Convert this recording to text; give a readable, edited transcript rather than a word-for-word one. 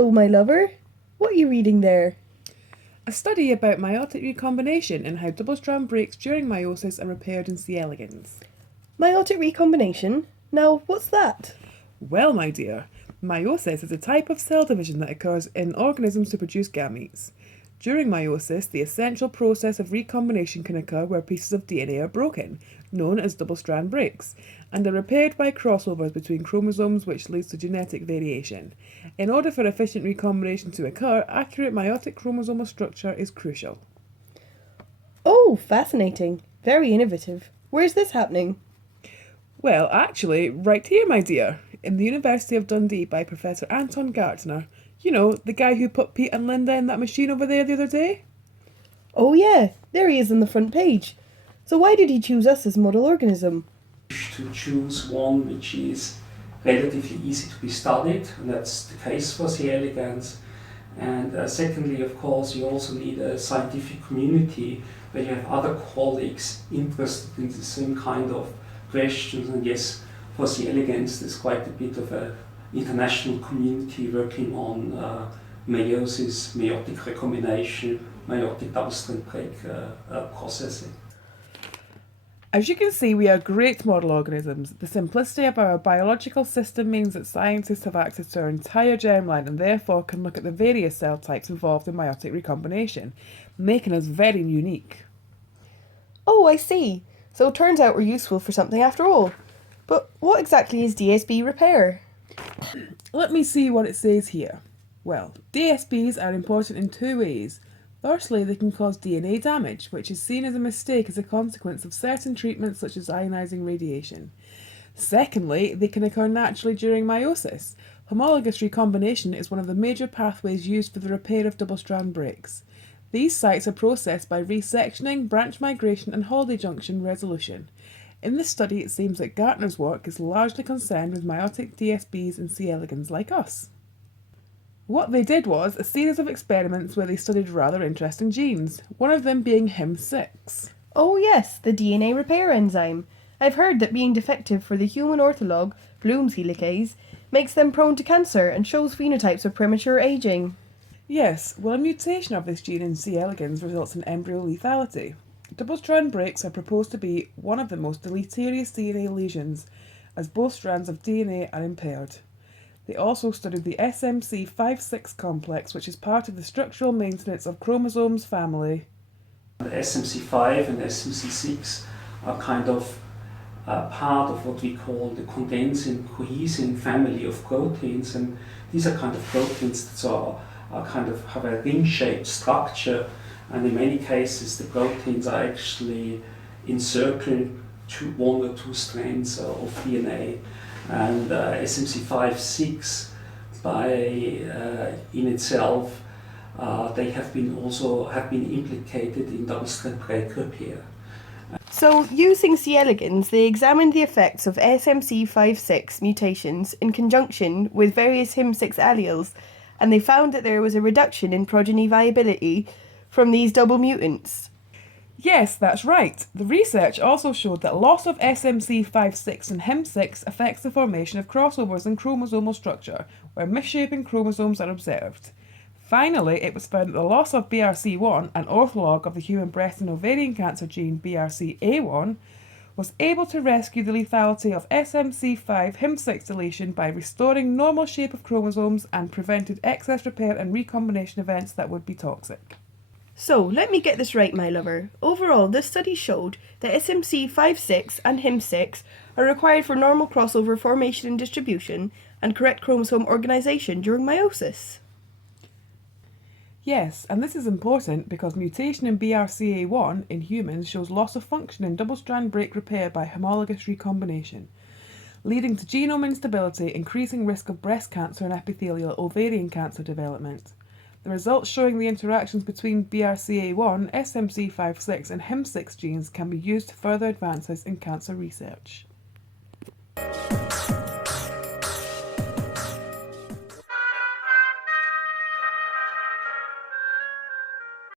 Hello, my lover. What are you reading there? A study about meiotic recombination and how double-strand breaks during meiosis are repaired in C. elegans. Meiotic recombination? Now, what's that? Well, my dear, meiosis is a type of cell division that occurs in organisms to produce gametes. During meiosis, the essential process of recombination can occur where pieces of DNA are broken, known as double-strand breaks, and are repaired by crossovers between chromosomes, which leads to genetic variation. In order for efficient recombination to occur, accurate meiotic chromosomal structure is crucial. Oh, fascinating. Very innovative. Where's this happening? Well, actually, right here, my dear, in the University of Dundee by Professor Anton Gartner. You know, the guy who put Pete and Linda in that machine over there the other day? Oh yeah, there he is on the front page. So why did he choose us as model organism? To choose one which is relatively easy to be studied, and that's the case for C. elegans. And secondly, of course, you also need a scientific community where you have other colleagues interested in the same kind of questions. And yes, for C. elegans, there's quite a bit of an international community working on meiosis, meiotic recombination, meiotic double-strand break processing. As you can see, we are great model organisms. The simplicity of our biological system means that scientists have access to our entire germline and therefore can look at the various cell types involved in meiotic recombination, making us very unique. Oh, I see. So it turns out we're useful for something after all. But what exactly is DSB repair? Let me see what it says here. Well, DSBs are important in two ways. Firstly, they can cause DNA damage, which is seen as a mistake as a consequence of certain treatments such as ionizing radiation. Secondly, they can occur naturally during meiosis. Homologous recombination is one of the major pathways used for the repair of double-strand breaks. These sites are processed by resectioning, branch migration and Holiday junction resolution. In this study, it seems that Gartner's work is largely concerned with meiotic DSBs and C. elegans like us. What they did was a series of experiments where they studied rather interesting genes, one of them being HIM6. Oh yes, the DNA repair enzyme. I've heard that being defective for the human ortholog, Bloom's helicase, makes them prone to cancer and shows phenotypes of premature aging. Yes, well, a mutation of this gene in C. elegans results in embryo lethality. Double-strand breaks are proposed to be one of the most deleterious DNA lesions, as both strands of DNA are impaired. They also studied the SMC56 complex, which is part of the structural maintenance of chromosomes family. The SMC5 and SMC6 are kind of part of what we call the condensin cohesin family of proteins, and these are kind of proteins that are kind of have a ring-shaped structure, and in many cases the proteins are actually encircled to one or two strands of DNA. And SMC5/6 in itself, they have been implicated in double-strand break repair. So, using C. elegans, they examined the effects of SMC56 mutations in conjunction with various HIM6 alleles, and they found that there was a reduction in progeny viability from these double mutants. Yes, that's right. The research also showed that loss of SMC56 and HIM6 affects the formation of crossovers in chromosomal structure, where misshapen chromosomes are observed. Finally, it was found that the loss of BRC1, an ortholog of the human breast and ovarian cancer gene BRCA1, was able to rescue the lethality of SMC5 HIM6 deletion by restoring normal shape of chromosomes and prevented excess repair and recombination events that would be toxic. So, let me get this right, my lover. Overall, this study showed that SMC56 and HIM6 are required for normal crossover formation and distribution and correct chromosome organization during meiosis. Yes, and this is important because mutation in BRCA1 in humans shows loss of function in double-strand break repair by homologous recombination, leading to genome instability, increasing risk of breast cancer and epithelial ovarian cancer development. The results showing the interactions between BRCA1, SMC56 and HIM6 genes can be used to further advances in cancer research.